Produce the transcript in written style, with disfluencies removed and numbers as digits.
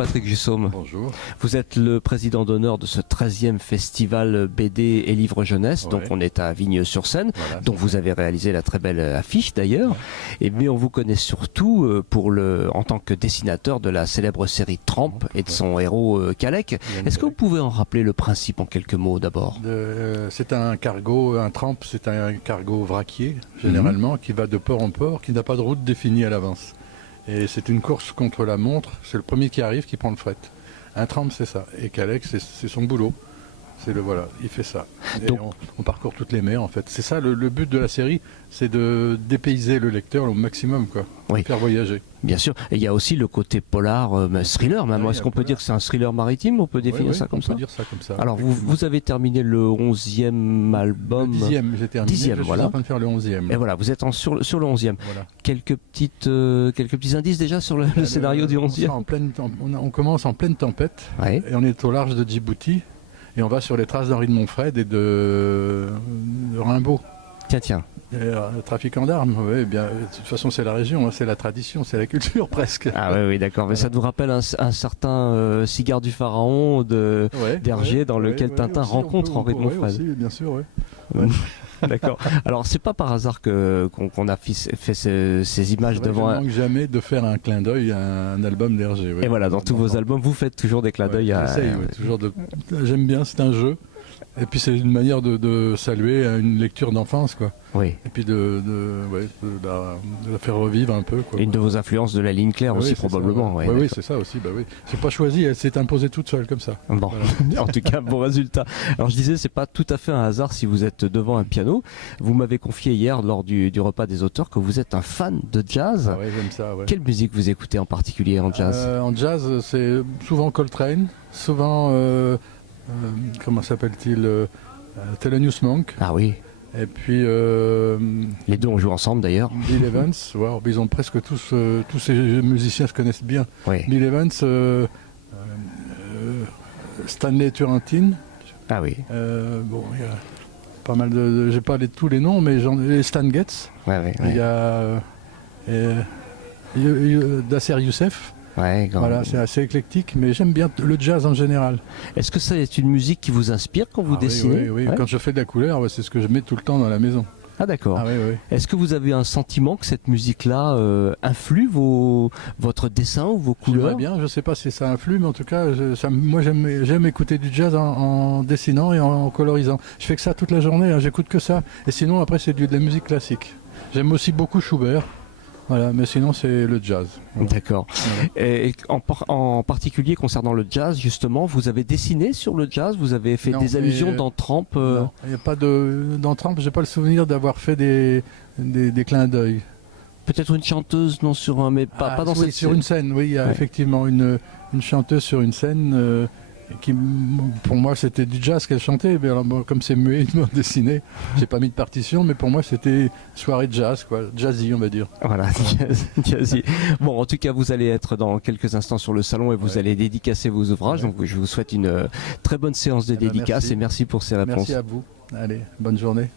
Patrick Jussaume. Bonjour. Vous êtes le président d'honneur de ce 13e festival BD et livres jeunesse. Ouais. Donc on est à Vigneux-sur-Seine, Voilà, dont vous avez réalisé la très belle affiche d'ailleurs. Ouais. Mais on vous connaît surtout en tant que dessinateur de la célèbre série Tramp et de son héros Kalec. Est-ce que vous pouvez en rappeler le principe en quelques mots d'abord? C'est un cargo, un Tramp, c'est un cargo vraquier généralement qui va de port en port, qui n'a pas de route définie à l'avance. Et c'est une course contre la montre, c'est le premier qui arrive qui prend le fret. Un Tramp c'est ça, et Kalec c'est son boulot. Voilà, il fait ça. Et donc, on parcourt toutes les mers en fait. C'est ça le but de la série, c'est de dépayser le lecteur au maximum, quoi. Oui. Faire voyager. Bien sûr. Et il y a aussi le côté polar, thriller même. Oui, Est-ce qu'on peut dire que c'est un thriller maritime? On peut définir ça comme ça? On peut dire ça comme ça. Alors vous avez terminé le 11e album. Le 10e, j'ai terminé. 10e, je suis voilà. en train de faire le 11e. Et voilà, vous êtes sur le 11e. Voilà. Quelques petits indices déjà sur le scénario du 11e? On commence en pleine tempête, Ouais. et on est au large de Djibouti, et on va sur les traces d'Henri de Montfred et de Rimbaud. Tiens. Trafiquant d'armes, oui, bien, de toute façon c'est la région, hein, c'est la tradition, c'est la culture presque. Ah oui, d'accord. Mais ça vous rappelle un certain Cigare du Pharaon d'Hergé dans lequel Tintin aussi, rencontre Henri de Montfred. Oui, bien sûr, oui. D'accord. Alors c'est pas par hasard qu'on a fait ces images devant. Je ne manque jamais de faire un clin d'œil à un album d'Hergé. Oui. Et voilà, dans tous vos albums, vous faites toujours des clins d'œil à. J'essaye, toujours j'aime bien, c'est un jeu. Et puis c'est une manière de saluer une lecture d'enfance, quoi. Oui. Et puis de la faire revivre un peu, quoi. Une de vos influences de la ligne claire aussi, probablement. Ça, oui, c'est ça aussi. Bah oui. C'est pas choisi, elle s'est imposée toute seule comme ça. Bon, voilà. En tout cas, bon résultat. Alors je disais, c'est pas tout à fait un hasard si vous êtes devant un piano. Vous m'avez confié hier lors du repas des auteurs que vous êtes un fan de jazz. Ah ouais, j'aime ça. Ouais. Quelle musique vous écoutez en particulier en jazz? En jazz, c'est souvent Coltrane, souvent comment s'appelle-t-il, Thelonious Monk. Ah oui. Et puis les deux ont joué ensemble d'ailleurs. Bill Evans. Wow, ils ont presque tous ces musiciens se connaissent bien. Oui. Bill Evans, Stanley Turrentine. Ah oui. Bon, il y a pas mal de, j'ai pas tous les noms, mais Stan Getz. Ouais. Il y a Nasser Youssef. Ouais, voilà, c'est assez éclectique, mais j'aime bien le jazz en général. Est-ce que c'est une musique qui vous inspire quand vous dessinez? Oui. Ouais. Quand je fais de la couleur, c'est ce que je mets tout le temps dans la maison. Ah d'accord. Ah, oui. Est-ce que vous avez un sentiment que cette musique-là influe votre dessin ou vos couleurs? Bien, je ne sais pas si ça influe, mais en tout cas, moi j'aime écouter du jazz en dessinant et en colorisant. Je fais que ça toute la journée, hein, j'écoute que ça. Et sinon, après, c'est de la musique classique. J'aime aussi beaucoup Schubert. Voilà, mais sinon c'est le jazz. Voilà. D'accord. Voilà. Et en particulier concernant le jazz, justement, vous avez dessiné sur le jazz, vous avez fait des allusions dans Tramp. Non, il n'y a pas dans Tramp, j'ai pas le souvenir d'avoir fait des clins d'œil. Peut-être une chanteuse, non, mais pas dans cette sur une scène. Oui, il y a effectivement une chanteuse sur une scène. Qui, pour moi, c'était du jazz qu'elle chantait. Mais alors, bon, comme c'est muet, dessiné, j'ai pas mis de partition, mais pour moi, c'était soirée de jazz, quoi, jazzy, on va dire. Voilà, jazzy. Bon, en tout cas, vous allez être dans quelques instants sur le salon et vous allez dédicacer vos ouvrages. Donc, je vous souhaite une très bonne séance de dédicaces et merci pour ces réponses. Merci à vous. Allez, bonne journée.